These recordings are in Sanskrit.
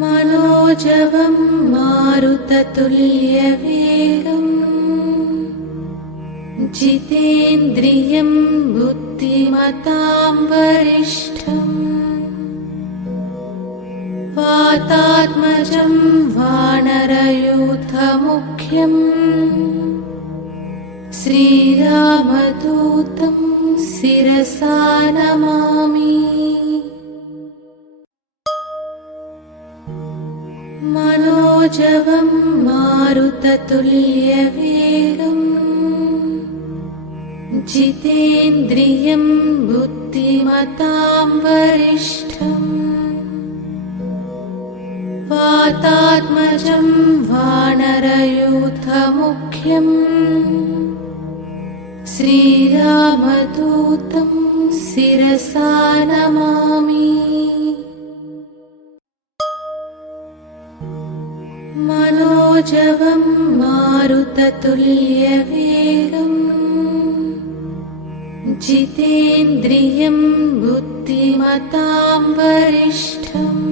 मनोजवं मारुततुल्यवेगम् जितेन्द्रियं बुद्धिमतां वरिष्ठम् वातात्मजं वानरयूथमुख्यम् श्रीरामदूतं शिरसा नमामि। मनोजवं मारुततुल्यवेगम् जितेन्द्रियं बुद्धिमतां वरिष्ठम् वातात्मजं वानरयूथमुख्यम् श्रीरामदूतं शिरसा नमामि। मनोजवं मारुततुल्यवेगम् जितेन्द्रियं बुद्धिमतां वरिष्ठम्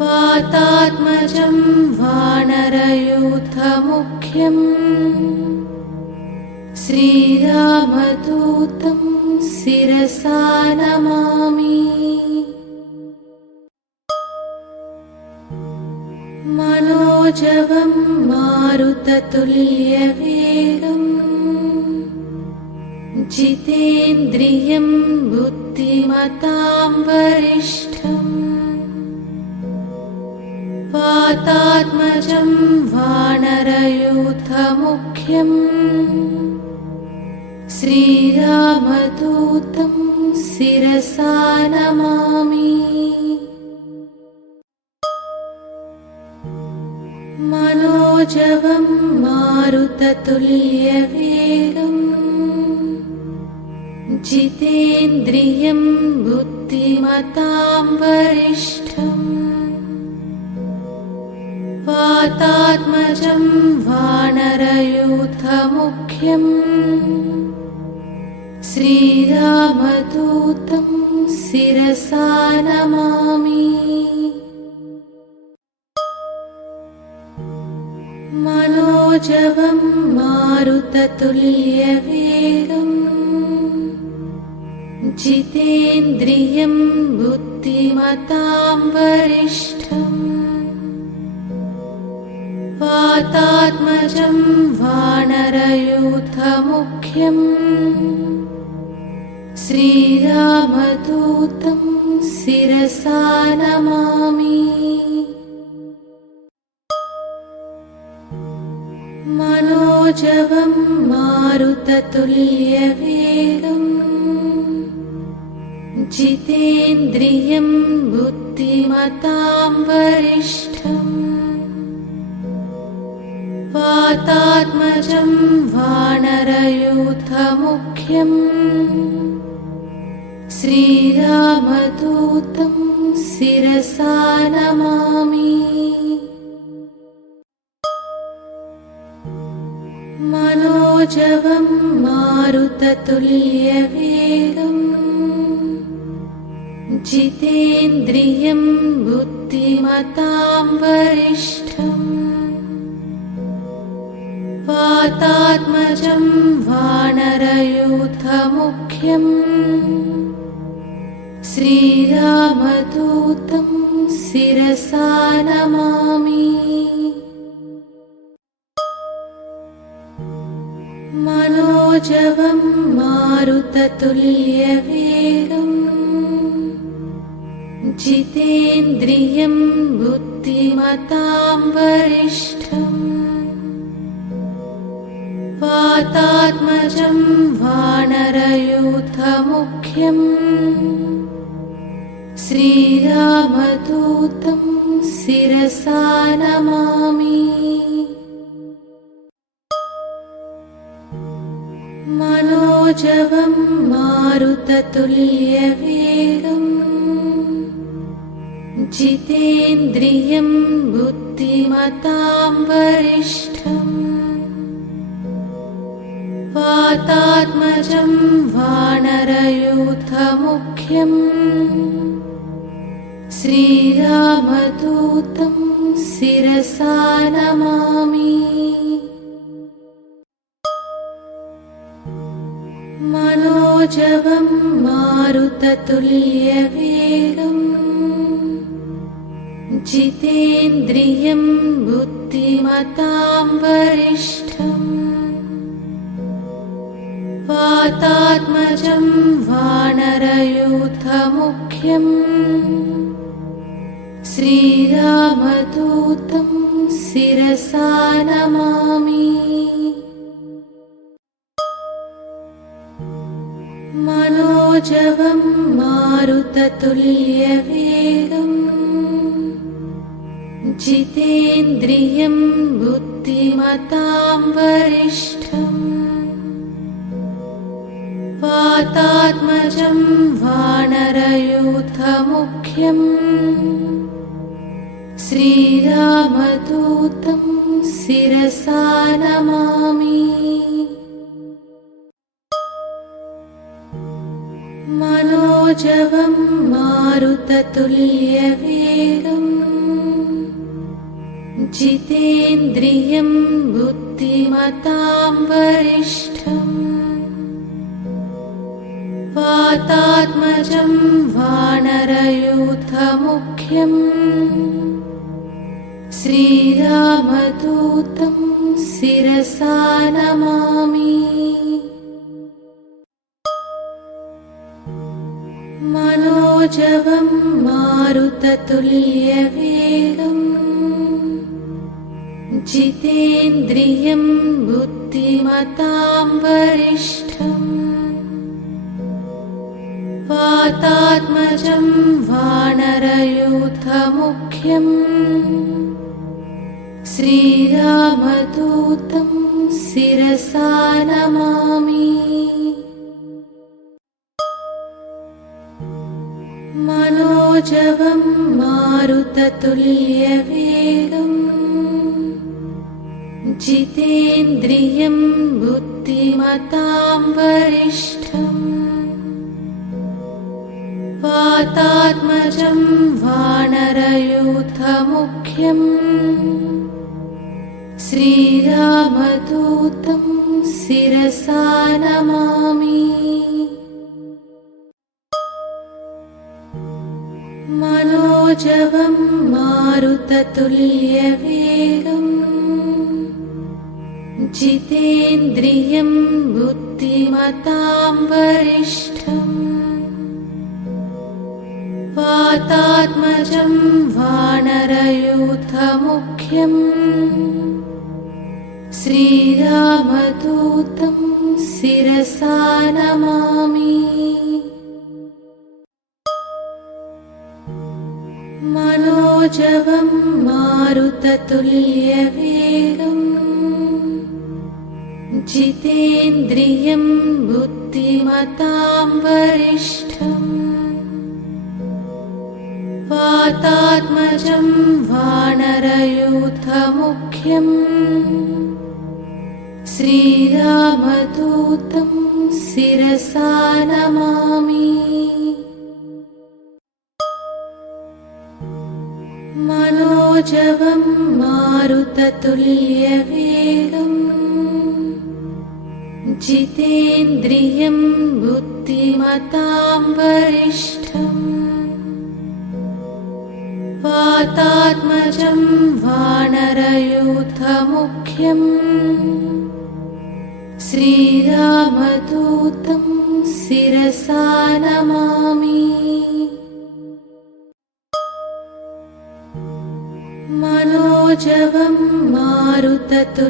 वातात्मजं वानरयूथमुख्यम् श्रीरामदूतं शिरसा नमामि। मनोजवं मारुततुल्यवेगम् जितेन्द्रियं बुद्धिमतां वरिष्ठम् वातात्मजं वानरयूथमुख्यम् श्रीरामदूतं शिरसा नमामि। मनोजवं मारुततुल्यवेगम् जितेन्द्रियं बुद्धिमतां वरिष्ठम् वातात्मजं वानरयूथमुख्यम् श्रीरामदूतं शिरसा नमामि। मनोजवं मारुततुल्यवेगम् जितेन्द्रियं बुद्धिमतां वरिष्ठम् वातात्मजं वानरयूथमुख्यम् श्रीरामदूतं शिरसा नमामि। मनोजवं मारुततुल्यवेगम् जितेन्द्रियं बुद्धिमतां वरिष्ठम् वातात्मजं वानरयूथमुख्यम् श्रीरामदूतं शिरसा नमामि। मनोजवं मारुततुल्यवेगम् जितेन्द्रियं बुद्धिमतां वरिष्ठम् वातात्मजं वानरयूथमुख्यम् श्रीरामदूतं शिरसा नमामि। मनोजवं मारुततुल्यवेगम् जितेन्द्रियं बुद्धिमतां वरिष्ठम् वातात्मजं वानरयूथमुख्यम् श्रीरामदूतं शिरसा नमामि। मनोजवं मारुततुल्यवेगम् जितेन्द्रियं बुद्धिमतां वरिष्ठम् वातात्मजं वानरयूथमुख्यम् श्रीरामदूतं शिरसा नमामि। मनोजवं मारुततुल्यवेगं जितेन्द्रियं बुद्धिमतां वरिष्ठम् वातात्मजं वानरयूथमुख्यम् श्रीरामदूतं शिरसा नमामि। मनोजवं मारुततुल्यवेगं जितेन्द्रियं बुद्धिमतां वरिष्ठम् वातात्मजं वानरयूथमुख्यम् श्रीरामदूतं शिरसा नमामि। मनोजवं मारुततुल्यवेगं जितेन्द्रियं बुद्धिमतां वरिष्ठम् वातात्मजं वानरयूथमुख्यम् श्रीरामदूतं शिरसा नमामि। मनोजवं मारुततुल्यवेगं जितेन्द्रियं बुद्धिमतां वरिष्ठम् वातात्मजं वानरयूथमुख्यम् श्रीरामदूतं शिरसा नमामि। मनोजवं मारुततुल्यवेगं जितेन्द्रियं बुद्धिमतां वरिष्ठम् वातात्मजं वानरयूथमुख्यम् श्रीरामदूतं शिरसा नमामि। मनोजवं मारुततुल्यवेगं जितेन्द्रियं बुद्धिमतां वरिष्ठम् वातात्मजं वानरयूथमुख्यम् श्रीरामदूतं शिरसा नमामि। मनोजवं मारुततुल्यवेगं जितेन्द्रियं बुद्धिमतां वरिष्ठम् वातात्मजं वानरयूथमुख्यम् श्रीरामदूतं शिरसा नमामि। मनोजवं मारुततुल्यवेगं जितेन्द्रियं बुद्धिमतां वरिष्ठम् वातात्मजं वानरयूथमुख्यम् श्रीरामदूतं शिरसा नमामि। मनोजवं मारुततुल्यवेगं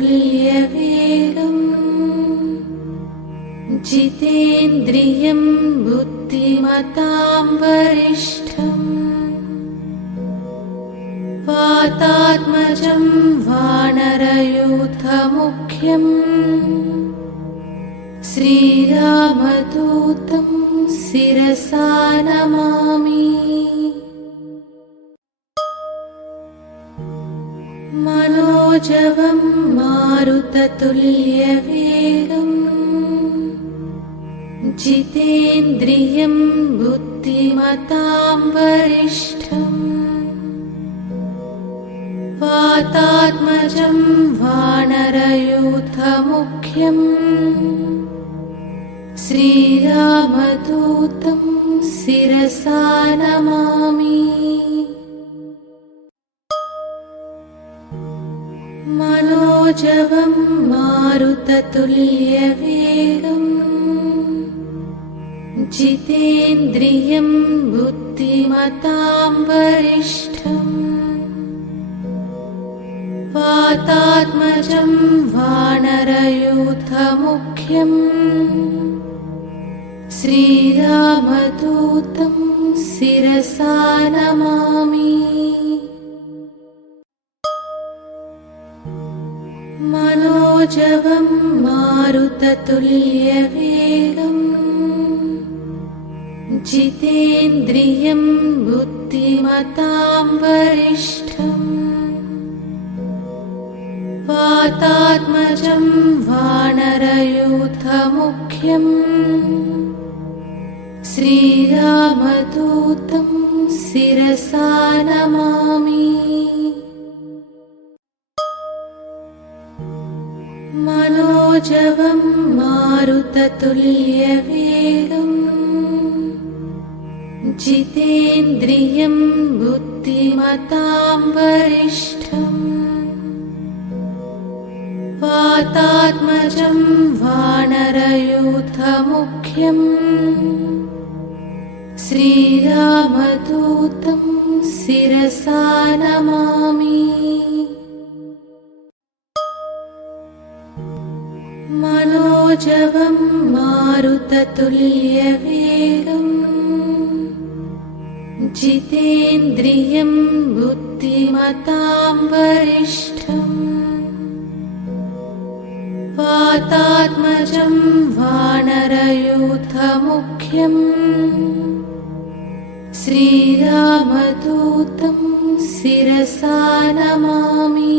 जितेन्द्रियं बुद्धिमतां वरिष्ठम् वातात्मजं वानरयूथमुख्यम् श्रीरामदूतं शिरसा नमामि। मनोजवं मारुततुल्यवेगं जितेन्द्रियं बुद्धिमतां बुद्धिमतां वरिष्ठम् वातात्मजं वानरयूथमुख्यम् श्रीरामदूतं शिरसा नमामि। मनोजवं मारुततुल्यवेगम् जितेन्द्रियं बुद्धिमतां वरिष्ठम् वातात्मजं वानरयूथमुख्यम् श्रीरामदूतं शिरसा नमामि। मनोजवं मारुततुल्यवेगम् जितेन्द्रियं बुद्धिमतां वरिष्ठम् वातात्मजं वानरयूथमुख्यम् श्रीरामदूतं शिरसा नमामि। मनोजवं मारुततुल्यवेगम् जितेन्द्रियं बुद्धिमतां वरिष्ठम् वातात्मजं वानरयूथमुख्यम् श्रीरामदूतं शिरसा नमामि। मनोजवं मारुततुल्यवेगम् जितेन्द्रियं बुद्धिमतां वरिष्ठम् वातात्मजं वानरयूथमुख्यम् श्रीरामदूतं शिरसा नमामि।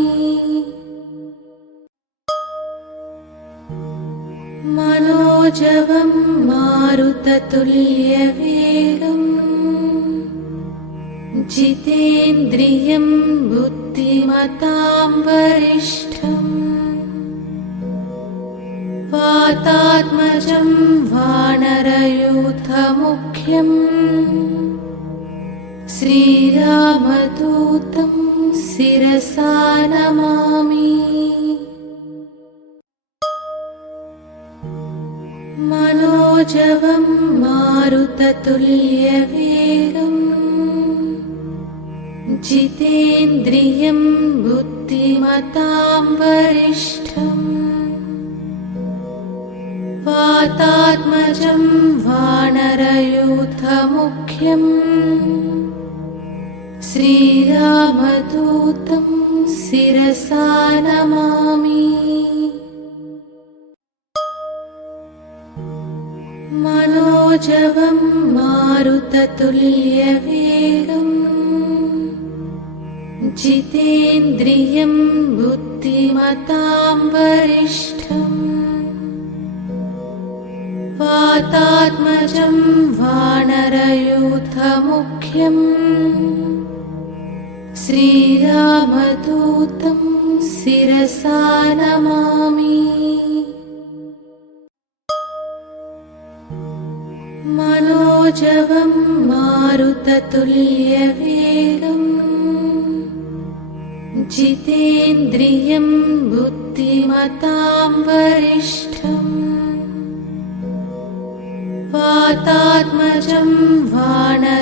मनोजवं मारुततुल्यवेगम् जितेन्द्रियं बुद्धिमतां वरिष्ठम् वातात्मजं वानरयूथमुख्यम् श्रीरामदूतं शिरसा नमामि। मनोजवं मारुततुल्यवेगम् जितेन्द्रियं बुद्धिमतां वरिष्ठम् वातात्मजं वानरयूथमुख्यम् श्रीरामदूतं शिरसा नमामि। मनोजवं मारुततुल्यवेगम् जितेन्द्रियं बुद्धिमतां वरिष्ठम् वातात्मजं वानरयूथमुख्यम् श्रीरामदूतं शिरसा नमामि। मनोजवं मारुततुल्यवेगम् जितेन्द्रियं बुद्धिमतां वरिष्ठम् वातात्मजं वानरयूथमुख्यम्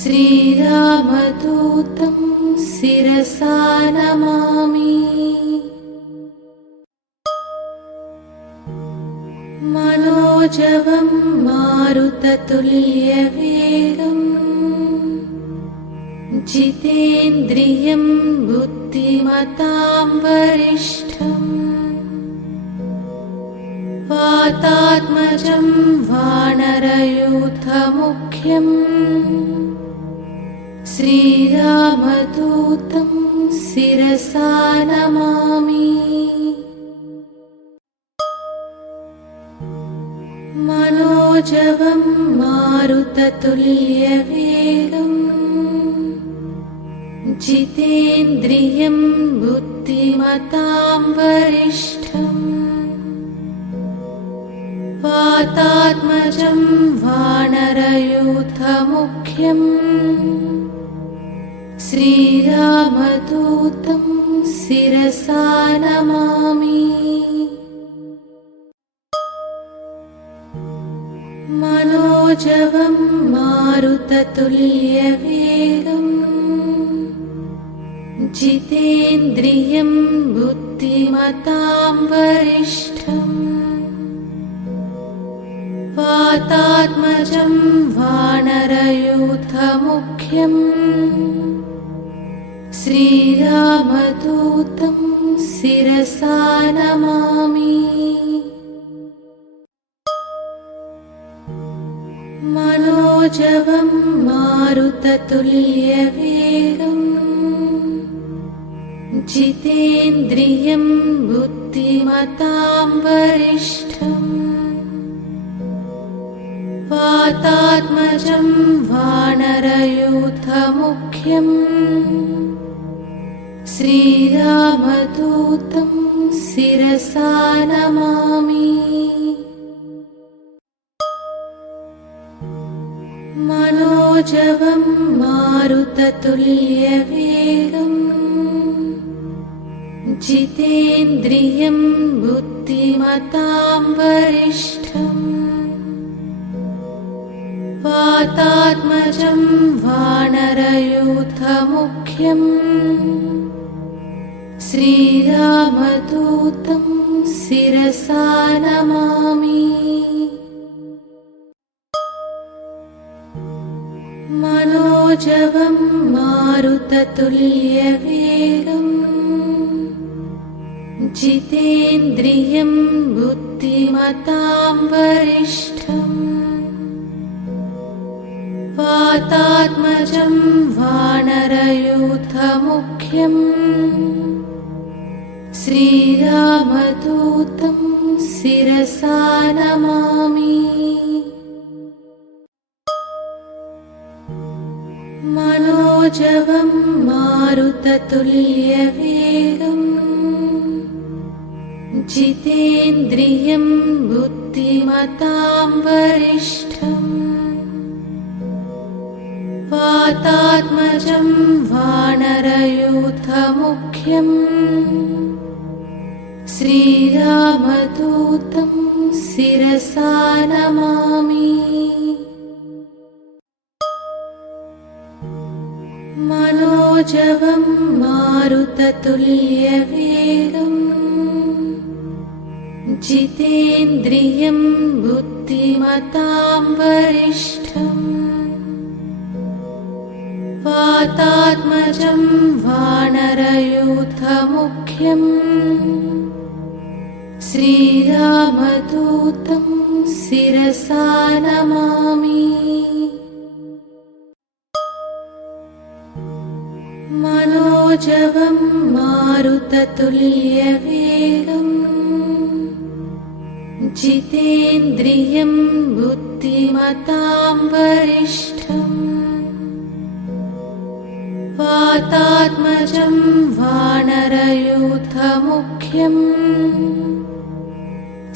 श्रीरामदूतं शिरसा नमामि। मनोजवं मारुततुल्यवेगम् जितेन्द्रियं बुद्धिमतां वरिष्ठम् वातात्मजं वानरयूथमुख्यम् श्रीरामदूतं शिरसा नमामि। मनोजवं मारुततुल्यवेगम् जितेन्द्रियं बुद्धिमतां वरिष्ठम् वातात्मजं वानरयूथमुख्यम् श्रीरामदूतं शिरसा नमामि। मनोजवं मारुततुल्यवेगम् जितेन्द्रियं बुद्धिमतां वरिष्ठम् वातात्मजं वानरयूथमुख्यम् श्रीरामदूतं शिरसा नमामि। मनोजवं मारुततुल्यवेगम् जितेन्द्रियं बुद्धिमतां वरिष्ठम् वातात्मजं वानरयूथमुख्यम् श्रीरामदूतं शिरसा नमामि। मनोजवं मारुततुल्यवेगम् जितेन्द्रियं बुद्धिमतां वरिष्ठम् वातात्मजं वानरयूथमुख्यम् श्रीरामदूतं शिरसा नमामि। मनोजवं मारुततुल्यवेगम् जितेन्द्रियं बुद्धिमतां वरिष्ठम् वातात्मजं वानरयूथमुख्यम् श्रीरामदूतं शिरसा नमामि। मनोजवं मारुततुल्यवेगम् जितेन्द्रियं बुद्धिमतां वरिष्ठम् वातात्मजं वानरयूथमुख्यम् श्रीरामदूतं शिरसा नमामि। मनोजवं मारुततुल्यवेगम् जितेन्द्रियं बुद्धिमतां वरिष्ठम् वातात्मजं वानरयूथमुख्यम् श्रीरामदूतं शिरसा नमामि। मनोजवं मारुततुल्यवेगम् जितेन्द्रियं बुद्धिमतां वरिष्ठम् वातात्मजं वानरयूथमुख्यम्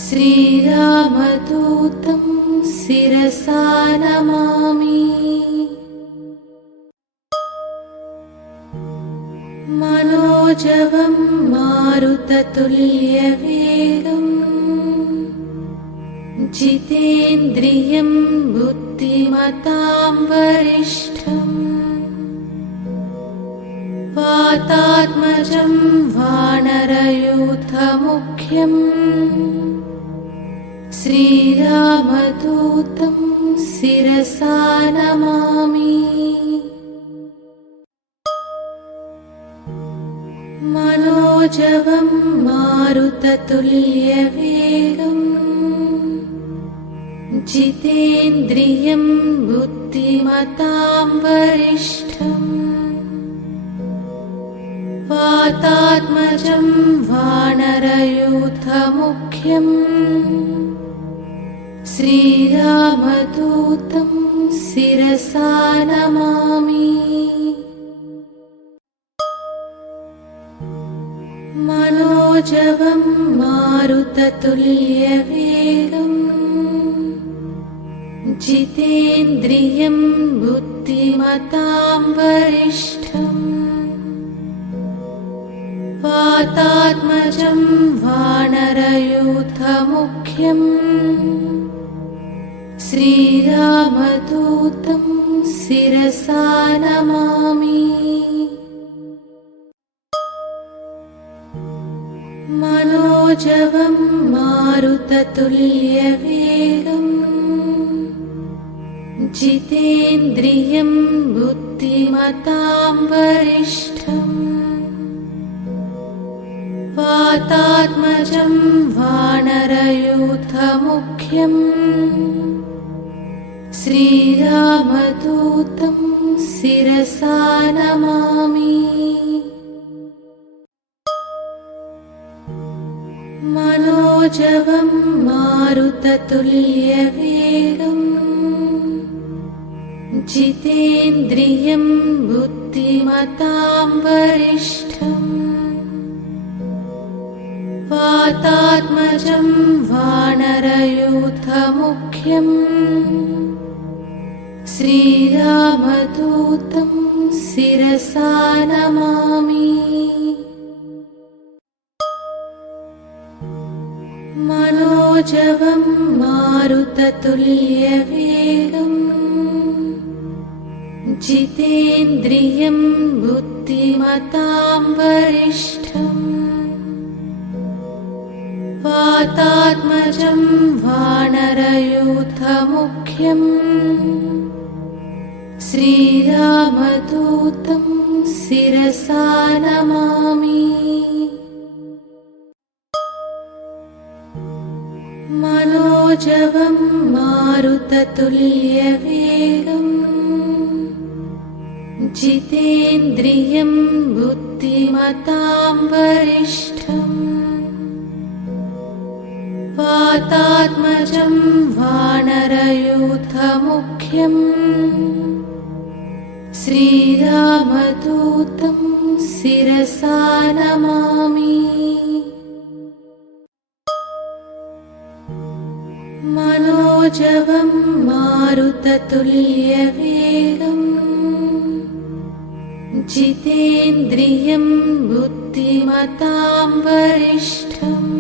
श्रीरामदूतं शिरसा नमामि। मनोजवं मारुततुल्यवेगम् जितेन्द्रियं बुद्धिमतां वरिष्ठम् वातात्मजं वानरयूथमुख्यम् श्रीरामदूतं शिरसा नमामि। मनोजवं मारुततुल्यवेगम् जितेन्द्रियं बुद्धिमतां वरिष्ठम् वातात्मजं वानरयूथमुख्यम् श्रीरामदूतं शिरसा नमामि। मनोजवं मारुततुल्यवेगम् जितेन्द्रियं बुद्धिमतां वरिष्ठम् वातात्मजं वानरयूथमुख्यम् श्रीरामदूतं शिरसा नमामि। मनोजवं मारुततुल्यवेगम् जितेन्द्रियं बुद्धिमतां वरिष्ठम् वातात्मजं वानरयूथमुख्यम् श्रीरामदूतं शिरसा नमामि। मनोजवं मारुततुल्यवेगम् जितेन्द्रियं बुद्धिमतां वरिष्ठम् वातात्मजं वानरयूथमुख्यम् श्रीरामदूतं शिरसा नमामि। मनोजवं मारुततुल्यवेगम् जितेन्द्रियं बुद्धिमतां वरिष्ठम् वातात्मजं वानरयूथमुख्यम् श्रीरामदूतं शिरसा नमामि। मनोजवं मारुततुल्यवेगम् जितेन्द्रियं बुद्धिमतां वरिष्ठम् वातात्मजं वानरयूथमुख्यम् श्रीरामदूतं शिरसा नमामि। मनोजवं मारुततुल्यवेगम् जितेन्द्रियं बुद्धिमतां वरिष्ठम्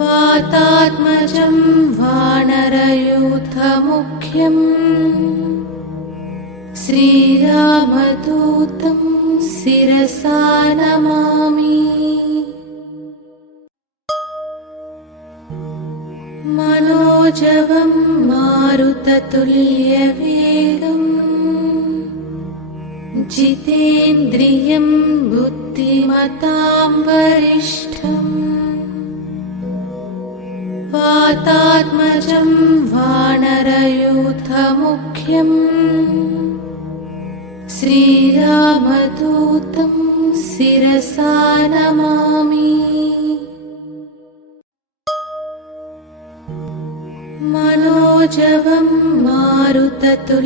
वातात्मजं वानरयूथमुख्यम् श्रीरामदूतं शिरसा नमामि। मनोजवं मारुततुल्यवेगम् जितेन्द्रियं बुद्धिमतां वरिष्ठम् वातात्मजं वानरयूथमुख्यम् श्रीरामदूतं शिरसा नमामि। मनोजवं मारुततुल्यवेगम्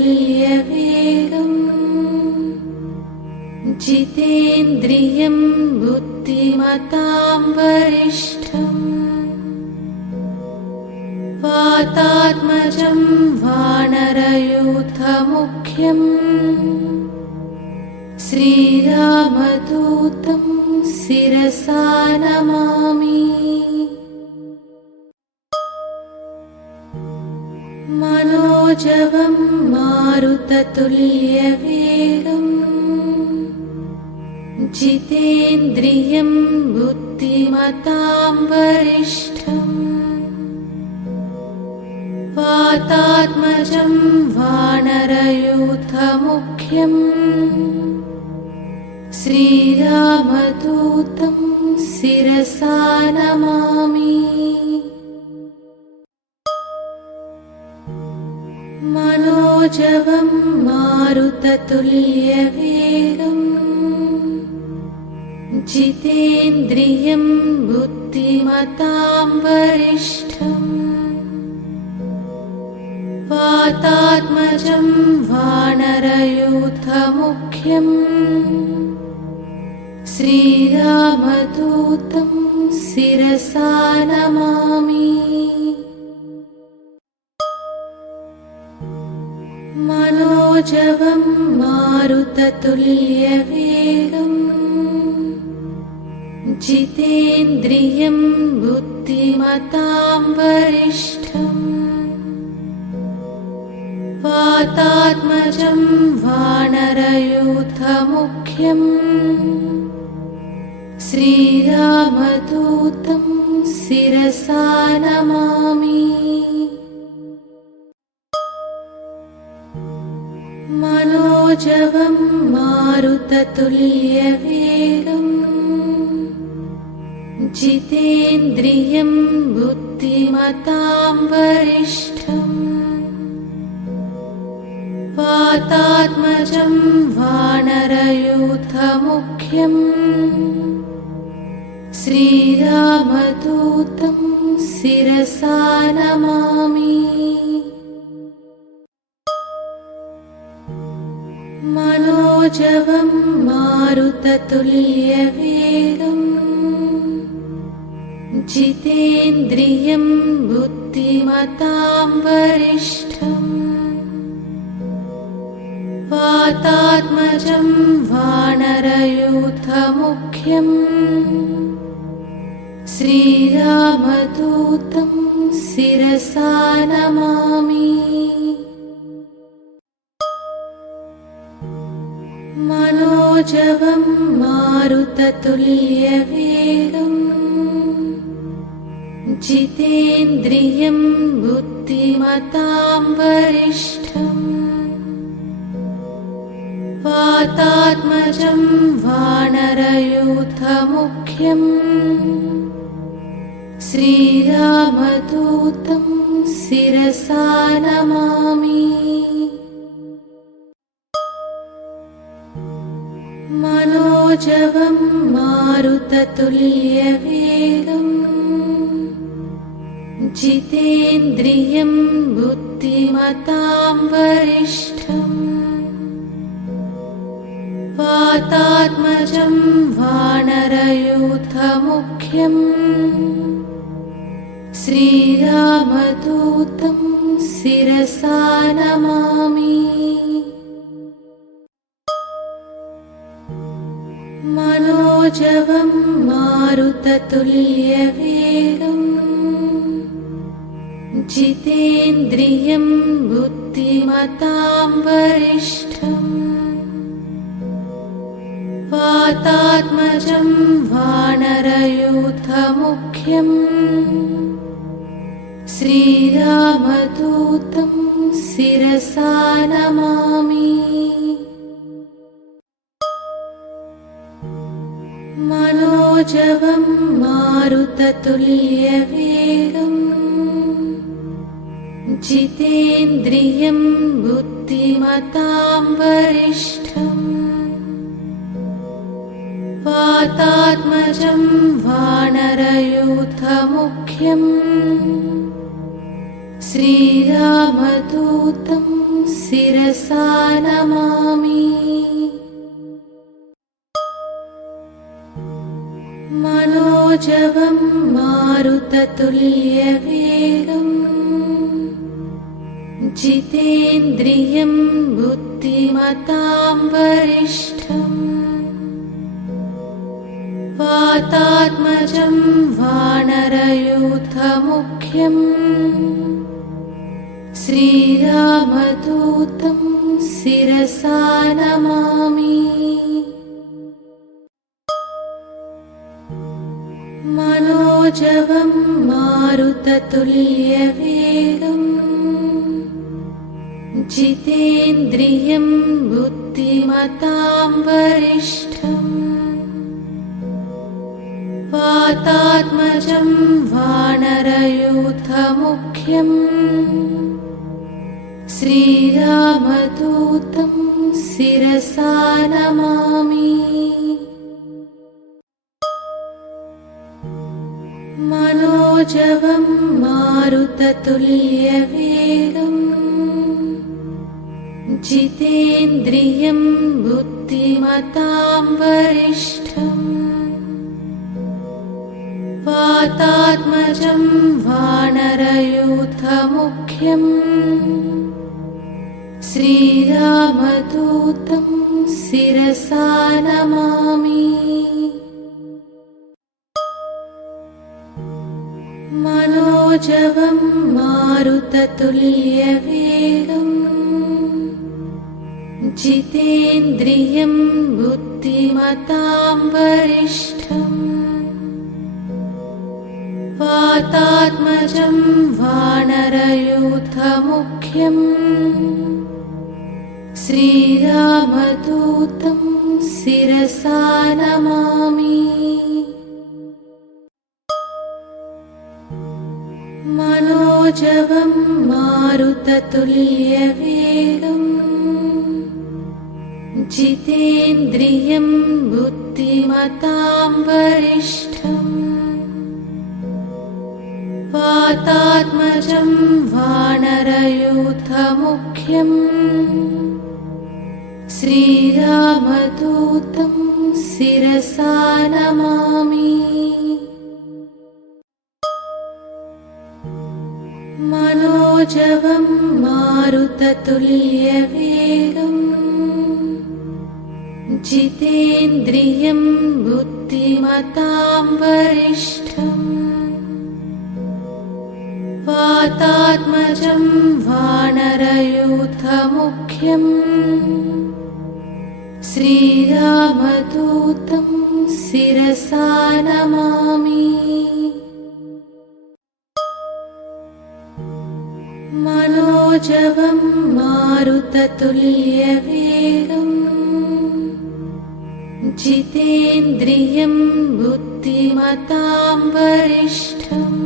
जितेन्द्रियं बुद्धिमतां वरिष्ठम् वातात्मजं वानरयूथमुख्यम् श्रीरामदूतं शिरसा नमामि। मनोजवं मारुततुल्यवेगम् जितेन्द्रियं बुद्धिमतां वरिष्ठम् वातात्मजं वानरयूथमुख्यम् श्रीरामदूतं शिरसा नमामि। मनोजवं मारुततुल्यवेगम् जितेन्द्रियं बुद्धिमतां बुद्धिमतां वरिष्ठम् वातात्मजं वानरयूथमुख्यम् श्रीरामदूतं शिरसा नमामि। मनोजवं मारुततुल्यवेगम् जितेन्द्रियं बुद्धिमतां वरिष्ठम् वातात्मजं वानरयूथमुख्यम् श्रीरामदूतं शिरसा नमामि। मनोजवं मारुततुल्यवेगम् जितेन्द्रियं बुद्धिमतां वरिष्ठम् वातात्मजं वानरयूथमुख्यम् श्रीरामदूतं शिरसा नमामि। मनोजवं मारुततुल्यवेगम् जितेन्द्रियं बुद्धिमतां वरिष्ठम् वातात्मजं वानरयूथमुख्यम् श्रीरामदूतं शिरसा नमामि। मनोजवं मारुततुल्यवेगम् जितेन्द्रियं बुद्धिमतां वरिष्ठम् वातात्मजं वानरयूथमुख्यम् श्रीरामदूतं शिरसा नमामि। मनोजवं मारुततुल्यवेगम् जितेन्द्रियं बुद्धिमतां वरिष्ठम् वातात्मजं वानरयूथमुख्यम् श्रीरामदूतं शिरसा नमामि। मनोजवं मारुततुल्यवेगम् जितेन्द्रियं बुद्धिमतां वरिष्ठम् वातात्मजं वानरयूथमुख्यम् श्रीरामदूतं शिरसा नमामि। मनोजवं मारुततुल्यवेगम् जितेन्द्रियं बुद्धिमतां वरिष्ठम् वातात्मजं वानरयूथमुख्यम् श्रीरामदूतं शिरसा नमामि। मनोजवं मारुततुल्यवेगम् जितेन्द्रियं बुद्धिमतां वरिष्ठम् वातात्मजं वानरयूथमुख्यम् श्रीरामदूतं शिरसा नमामि। मनोजवं मारुततुल्यवेगम् जितेन्द्रियं बुद्धिमतां वरिष्ठम् वातात्मजं वानरयूथमुख्यम् श्रीरामदूतं शिरसा नमामि। मनोजवं मारुततुल्यवेगम् जितेन्द्रियं बुद्धिमतां वरिष्ठम् वातात्मजं वानरयूथमुख्यम् श्रीरामदूतं शिरसा नमामि। मनोजवं मारुततुल्यवेगम् जितेन्द्रियं बुद्धिमतां वरिष्ठम् वातात्मजं वानरयूथमुख्यम् श्रीरामदूतं शिरसा नमामि। मनोजवं मारुततुल्यवेगम् जितेन्द्रियं बुद्धिमतां वरिष्ठम् वातात्मजं वानरयूथमुख्यम् श्रीरामदूतं शिरसा नमामि। मनोजवं मारुततुल्यवेगम् जितेन्द्रियं बुद्धिमतां वरिष्ठम् वातात्मजं वानरयूथमुख्यम् श्रीरामदूतं शिरसा नमामि। मनोजवं मारुततुल्यवेगम् जितेन्द्रियं बुद्धिमतां वरिष्ठम्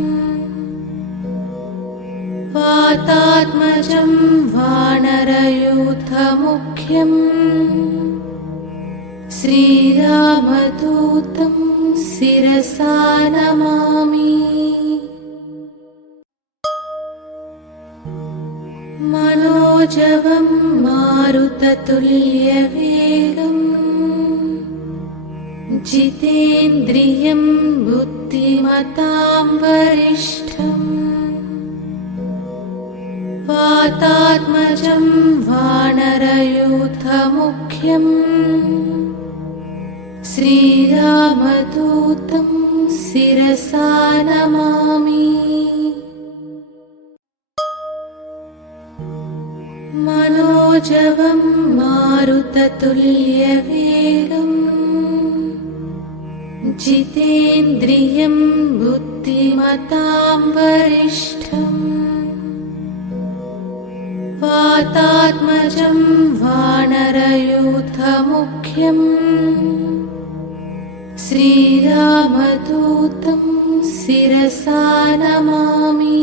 वातात्मजं वानरयूथमुख्यम् श्रीरामदूतं शिरसा नमामि। मनोजवं मारुततुल्यवेगम् जितेन्द्रियं बुद्धिमतां वरिष्ठम् वातात्मजं वानरयूथमुख्यम् श्रीरामदूतं शिरसा नमामि। मनोजवं मारुततुल्यवेगम् जितेन्द्रियं बुद्धिमतां वरिष्ठम् वातात्मजं वानरयूथमुख्यम् श्रीरामदूतं शिरसा नमामि।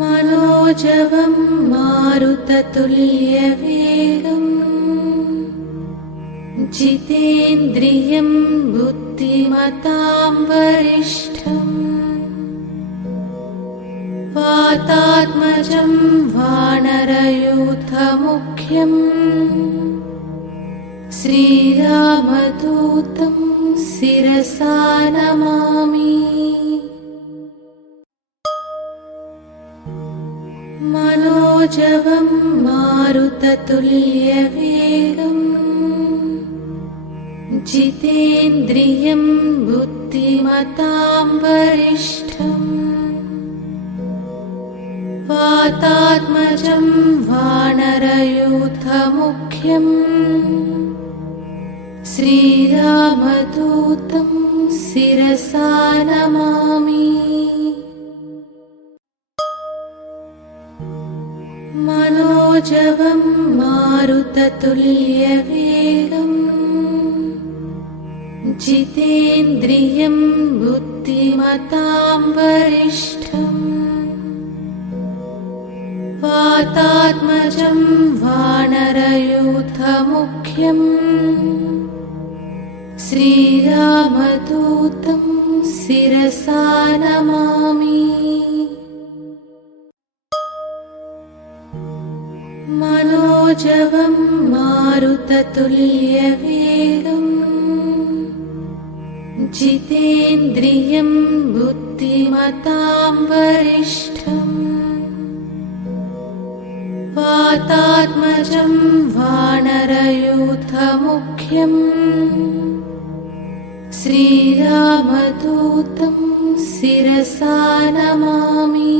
मनोजवं मारुततुल्यवेगम् जितेन्द्रियं बुद्धिमतां वरिष्ठम् वातात्मजं वानरयूथमुख्यम् श्रीरामदूतं शिरसा नमामि। मनोजवं मारुततुल्यवेगम् जितेन्द्रियं बुद्धिमतां वरिष्ठम् वातात्मजं वानरयूथमुख्यम् श्रीरामदूतं शिरसा नमामि। मनोजवं मारुततुल्यवेगम् जितेन्द्रियं बुद्धिमतां वरिष्ठम् वातात्मजं वानरयूथमुख्यम् श्रीरामदूतं शिरसा नमामि। मनोजवं मारुततुल्यवेगम् जितेन्द्रियं बुद्धिमतां वरिष्ठम् वातात्मजं वानरयूथमुख्यम् श्रीरामदूतं शिरसा नमामि।